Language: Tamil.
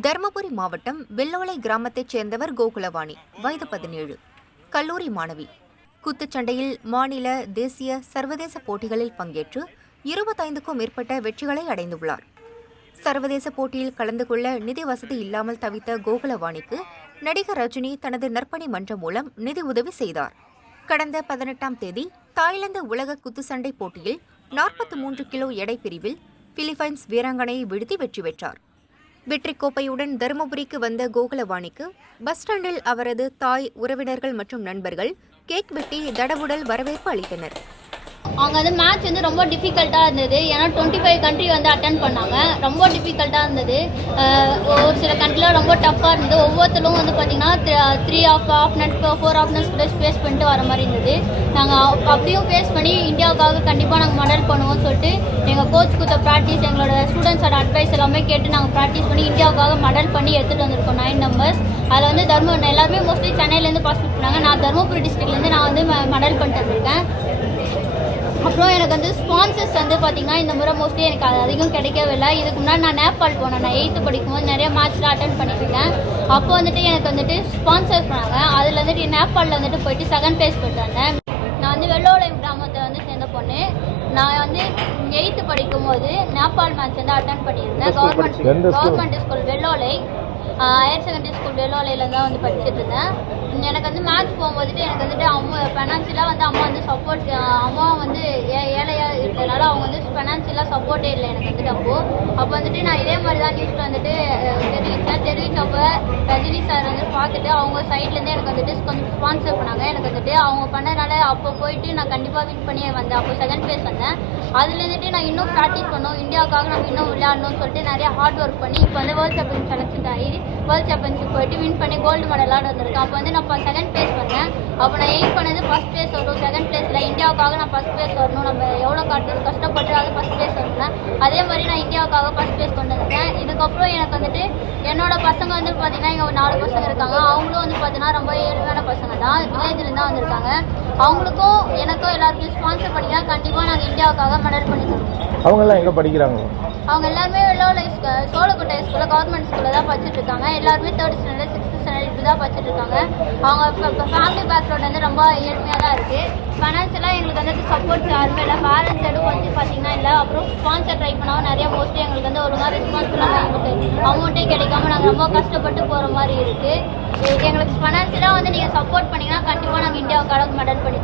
தருமபுரி மாவட்டம் வெள்ளோலை கிராமத்தைச் சேர்ந்தவர் கோகுலவாணி. வயது பதினேழு. கல்லூரி மாணவி. குத்துச்சண்டையில் மாநில தேசிய சர்வதேச போட்டிகளில் பங்கேற்று இருபத்தைந்துக்கும் மேற்பட்ட வெற்றிகளை அடைந்துள்ளார். சர்வதேச போட்டியில் கலந்து கொள்ள நிதி வசதி இல்லாமல் தவித்த கோகுலவாணிக்கு நடிகர் ரஜினி தனது நற்பணி மன்றம் மூலம் நிதி உதவி செய்தார். கடந்த பதினெட்டாம் தேதி தாய்லாந்து உலக குத்துச்சண்டை போட்டியில் நாற்பத்தி மூன்று கிலோ எடை பிரிவில் பிலிப்பைன்ஸ் வீராங்கனையை வீழ்த்தி வெற்றி பெற்றார். வெற்றி கோப்பையுடன் தருமபுரிக்கு வந்த கோகுலவாணிக்கு பஸ் ஸ்டாண்டில் அவரது தாய் உறவினர்கள் மற்றும் நண்பர்கள் கேக் வெட்டி தடவுடல் வரவேற்பு அளித்தனர். அவங்க வந்து மேட்ச் வந்து ரொம்ப டிஃபிகல்ட்டாக இருந்தது. ஏன்னா டுவெண்ட்டி ஃபைவ் கண்ட்ரி வந்து அட்டன் பண்ணாங்க. ரொம்ப டிஃபிகல்ட்டாக இருந்தது. ஒரு சில கண்ட்ரிலாம் ரொம்ப டஃப்பாக இருந்தது. ஒவ்வொருத்தரும் வந்து பார்த்திங்கன்னா three of of nut four of nuts கூட ஃபேஸ் பண்ணிட்டு வர மாதிரி இருந்தது. நாங்கள் அப்படியும் ஃபேஸ் பண்ணி இந்தியாவுக்காக கண்டிப்பாக நாங்கள் மெடல் பண்ணுவோம்னு சொல்லிட்டு எங்கள் கோச் கொடுத்த ப்ராக்டிஸ் எங்களோட ஸ்டூடெண்ட்ஸோட அட்வைஸ் எல்லாமே கேட்டு நாங்கள் ப்ராக்டிஸ் பண்ணி இந்தியாவுக்காக மெடல் பண்ணி எடுத்துகிட்டு வந்திருக்கோம். நைன் நம்பர்ஸ் அதில் வந்து தர்ம எல்லாருமே மோஸ்ட்லி சென்னையிலேருந்து பாஸ் பண்ணாங்க. நான் தருமபுரி டிஸ்ட்ரிக்ட்லேருந்து நான் வந்து மெடல் பண்ணிட்டு வந்திருக்கேன். அப்புறம் எனக்கு வந்து ஸ்பான்சர்ஸ் வந்து பார்த்தீங்கன்னா இந்த முறை மோஸ்ட்லி எனக்கு அது அதிகம் கிடைக்கவில்லை. இதுக்கு முன்னாடி நான் நேபாள் போனேன். நான் எயித்து படிக்கும்போது நிறைய மேட்ச்லாம் அட்டன் பண்ணியிருக்கேன். அப்போ வந்துட்டு எனக்கு வந்துட்டு ஸ்பான்சர் பண்ணாங்க. அதில் வந்துட்டு நேபாளில் வந்துட்டு போயிட்டு செகண்ட் பிளேஸ் போயிட்டு வந்தேன். நான் வந்து வெள்ளோலை கிராமத்தை வந்து சேர்ந்த பொண்ணு. நான் வந்து எயித்து படிக்கும்போது நேபாள் மேட்ச் வந்து அட்டன் பண்ணியிருந்தேன். Government government school Vellolai. Higher secondary school வெள்ளோலையில் தான் வந்து படிச்சுட்டு இருந்தேன். எனக்கு வந்து மேக்ஸ் போகும்போதுட்டு எனக்கு வந்துட்டு அம்மா ஃபைனான்சியலாக வந்து அம்மா வந்து சப்போர்ட் அம்மா வந்து ஏ ஏழையாக இருக்கிறதுனால அவங்க வந்து ஃபைனான்சியலாக சப்போர்ட்டே இல்லை எனக்கு வந்துட்டு அப்போது அப்போ வந்துட்டு நான் இதே மாதிரி தான் நியூஸில் வந்துட்டு அஹ், தெரிவித்தேன் தெரிவித்தப்போ ரஜினி சார் வந்து பார்த்துட்டு அவங்க சைட்லேருந்து எனக்கு வந்துட்டு கொஞ்சம் ஸ்பான்சர் பண்ணாங்க. எனக்கு வந்துட்டு அவங்க பண்ணதுனால அப்போ போயிட்டு நான் கண்டிப்பாக வின் பண்ணி வந்தேன். அப்போ செகண்ட் ப்ளேஸ் வந்தேன். அதுலேருந்துட்டு நான் இன்னும் ப்ராக்டிஸ் பண்ணோம். இந்தியாவுக்காக நம்ம இன்னும் விளையாடணும்னு சொல்லிட்டு நிறைய ஹார்ட் ஒர்க் பண்ணி இப்போ வந்து வேர்ல்ட் கப் செலக்ஷன் ஆகி வேர்ல்ட் சாம்பியன்ஷிப் போயிட்டு வின் பண்ணி கோல்டு மெடலாக வந்திருக்கேன் அப்போ வந்து நான் செகண்ட் பிளேஸ் பண்ணேன் அப்போ நான் எயிட் பண்ணது ஃபர்ஸ்ட் பிளேஸ் வரும் செகண்ட் பிளேஸில் இந்தியாவுக்காக நான் ஃபர்ஸ்ட் பிளேஸ் வரணும். நம்ம எவ்வளோ கட்டு கஷ்டப்பட்டு அது ஃபர்ஸ்ட் பிளேஸ் வரணும் அதே மாதிரி நான் இந்தியாவுக்காக ஃபர்ஸ்ட் பிளேஸ் கொண்டு வந்தேன். இதுக்கப்புறம் எனக்கு வந்துட்டு என்னோட பசங்க வந்து பார்த்தீங்கன்னா இங்கே ஒரு நாலு பசங்க இருக்காங்க. அவங்களும் வந்து பார்த்தீங்கன்னா ரொம்ப ஏழ்மையான பசங்க தான். வில்லேஜ்லேருந்து தான் வந்திருக்காங்க. அவங்களுக்கும் எனக்கும் எல்லாருக்கும் ஸ்பான்சர் பண்ணிங்கன்னா கண்டிப்பாக நாங்கள் இந்தியாவுக்காக மெடல் பண்ணி தருவோம் அவங்கெல்லாம் எங்கே படிக்கிறாங்க? அவங்க எல்லாருமே வெள்ளோலை சோழக்கோட்டை ஸ்கூலில் கவர்மெண்ட் ஸ்கூலில் தான் படிச்சுட்டு இருக்காங்க. எல்லாருமே தேர்ட் ஸ்டாண்டர்ட் சிக்ஸ்த் ஸ்டாண்டர்ட் இப்படி தான் படிச்சுட்டு இருக்காங்க. அவங்க இப்போ ஃபேமிலி பேக்ரவுண்ட் வந்து ரொம்ப ஏழ்மையாக தான் இருக்குது ஃபைனான்ஷியலாக எங்களுக்கு வந்து சப்போர்ட் யாருமே இல்லை பேரண்ட்ஸ் எதுவும் வந்து பார்த்தீங்கன்னா இல்லை. அப்புறம் ஸ்பான்சர் ட்ரை பண்ணாமல் நிறைய மோஸ்ட்லி எங்களுக்கு வந்து ஒழுங்காக ரெஸ்பான்ஸ் பண்ணாமல் எங்களுக்கு அமௌண்ட்டே கிடைக்காம நாங்கள் ரொம்ப கஷ்டப்பட்டு போகிற மாதிரி இருக்குது எங்களுக்கு ஃபைனான்ஷியலாக வந்து நீங்கள் சப்போர்ட் பண்ணிங்கன்னா கண்டிப்பாக நாங்கள் இந்தியாவுக்காக மெடல் பண்ணி